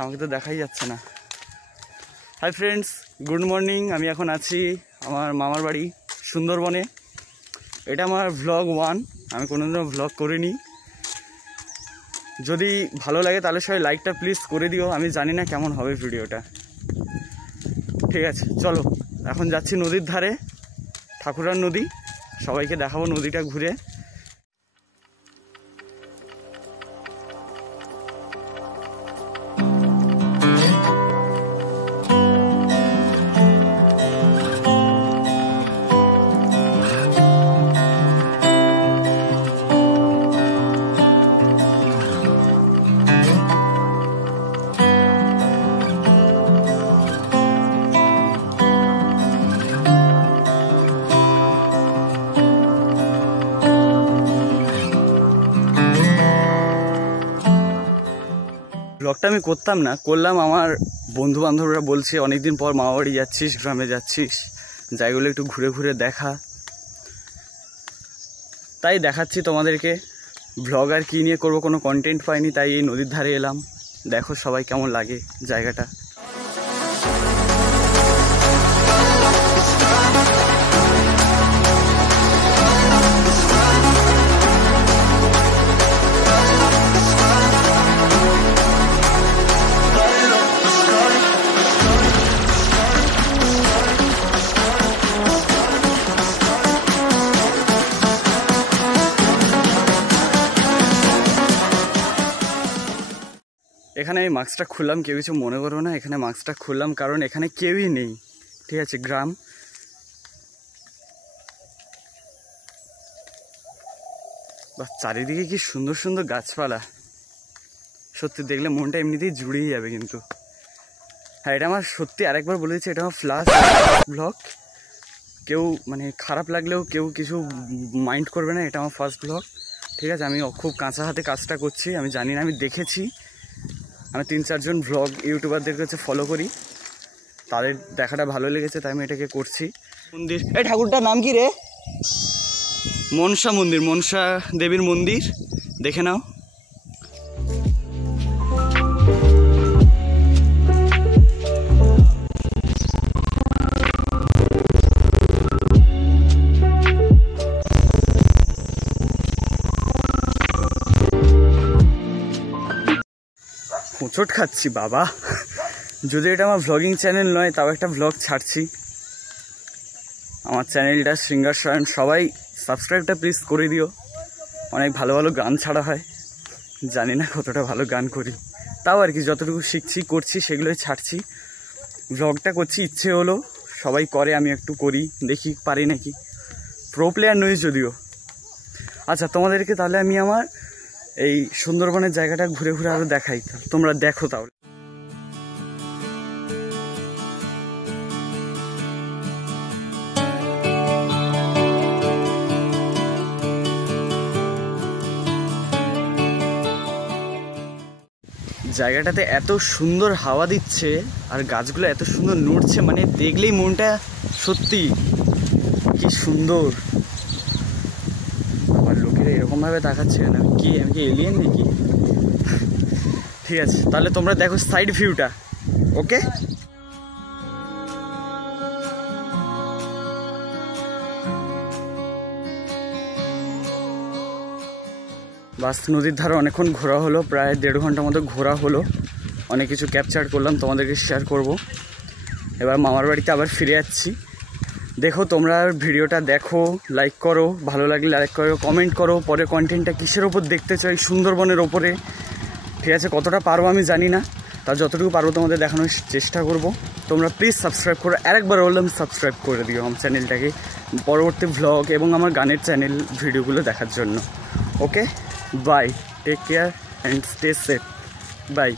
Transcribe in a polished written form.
আমাকে তো দেখাই যাচ্ছে না। Hi friends, good morning. আমি এখন আছি আমার মামার বাড়ি সুন্দরবনে। এটা আমার ভ্লগ 1, আমি কোনোদিনও ভ্লগ করিনি। যদি ভালো লাগে তাহলে সবাই লাইকটা প্লিজ করে দিও। আমি জানি না কেমন হবে ভিডিওটা। ঠিক আছে, চলো এখন যাচ্ছি নদীর ধারে, ঠাকুরার নদী। সবাইকে দেখাবো নদীটা ঘুরে। ব্লগটা আমি করতাম না, করলাম। আমার বন্ধু বান্ধবরা বলছে অনেকদিন পর মামা বাড়ি যাচ্ছিস, গ্রামে যাচ্ছিস, জায়গাগুলো একটু ঘুরে ঘুরে দেখা। তাই দেখাচ্ছি তোমাদেরকে। ব্লগ আর কী নিয়ে করবো, কোনো কন্টেন্ট পাইনি, তাই এই নদীর ধারে এলাম। দেখো সবাই কেমন লাগে জায়গাটা। এখানে আমি মাস্কটা খুললাম, কেউ কিছু মনে করো না। এখানে মাস্কটা খুললাম কারণ এখানে কেউই নেই, ঠিক আছে, গ্রাম। বা চারিদিকে কি সুন্দর সুন্দর গাছপালা, সত্যি দেখলে মনটা এমনিতেই জুড়িয়ে যাবে। কিন্তু হ্যাঁ, এটা আমার সত্যি আরেকবার বলে দিচ্ছি, এটা আমার ফার্স্ট ব্লগ। কেউ মানে খারাপ লাগলেও কেউ কিছু মাইন্ড করবে না, এটা আমার ফার্স্ট ব্লগ, ঠিক আছে। আমি খুব কাঁচা হাতে কাজটা করছি, আমি জানি না, আমি দেখেছি। আমি 3-4 জন ভ্লগ ইউটিউবারদের কাছে ফলো করি, তাদের দেখাটা ভালো লেগেছে, তাই আমি এটাকে করছি। মন্দির, এই ঠাকুরটার নাম কি রে? মনসা মন্দির, মনসা দেবীর মন্দির, দেখে নাও। হোঁচট খাচ্ছি বাবা। যদি এটা আমার ভ্লগিং চ্যানেল নয়, তাও একটা ভ্লগ ছাড়ছি। আমার চ্যানেলটা সিঙ্গার সায়ন, সবাই সাবস্ক্রাইবটা প্লিজ করে দিও। অনেক ভালো ভালো গান ছাড়া হয়, জানি না কতটা ভালো গান করি, তাও আর কি যতটুকু শিখছি করছি সেগুলোই ছাড়ছি। ভ্লগটা করছি, ইচ্ছে হলো, সবাই করে, আমি একটু করি, দেখি পারি নাকি। প্রো প্লেয়ার নই যদিও। আচ্ছা, তোমাদেরকে তাহলে আমি আমার এই সুন্দরবনের জায়গাটা ঘুরে ঘুরে আরো দেখাই, তোমরা দেখো তাহলে। জায়গাটাতে এত সুন্দর হাওয়া দিচ্ছে আর গাছগুলো এত সুন্দর নড়ছে, মানে দেখলেই মনটা সত্যি কি সুন্দর। আমার লোকেরা এরকম ভাবে তাকাচ্ছে, আমি কি এলিয়েন নাকি? ঠিক আছে, তাহলে তোমরা দেখো সাইড ভিউটা। ওকে, বাস নদীর ধারে অনেকক্ষণ ঘোরা হলো, প্রায় 1.5 ঘন্টার মতো ঘোরা হলো। অনেক কিছু ক্যাপচার করলাম, তোমাদেরকে শেয়ার করব। এবার মামার বাড়িতে আবার ফিরে যাচ্ছি। দেখো তোমরা ভিডিওটা দেখো, লাইক করো, ভালো লাগলে লাইক করো, কমেন্ট করো পরে কন্টেন্টটা কিসের ওপর দেখতে চাই, সুন্দরবনের ওপরে, ঠিক আছে। কতটা পারবো আমি জানি না, তা যতটুকু পারবো তোমাদের দেখানোর চেষ্টা করব। তোমরা প্লিজ সাবস্ক্রাইব করো, আরেকবার বললাম সাবস্ক্রাইব করে দিও আমার চ্যানেলটাকে, পরবর্তী ভ্লগ এবং আমার গানের চ্যানেল ভিডিওগুলো দেখার জন্য। Okay, bye, take care and stay safe, by.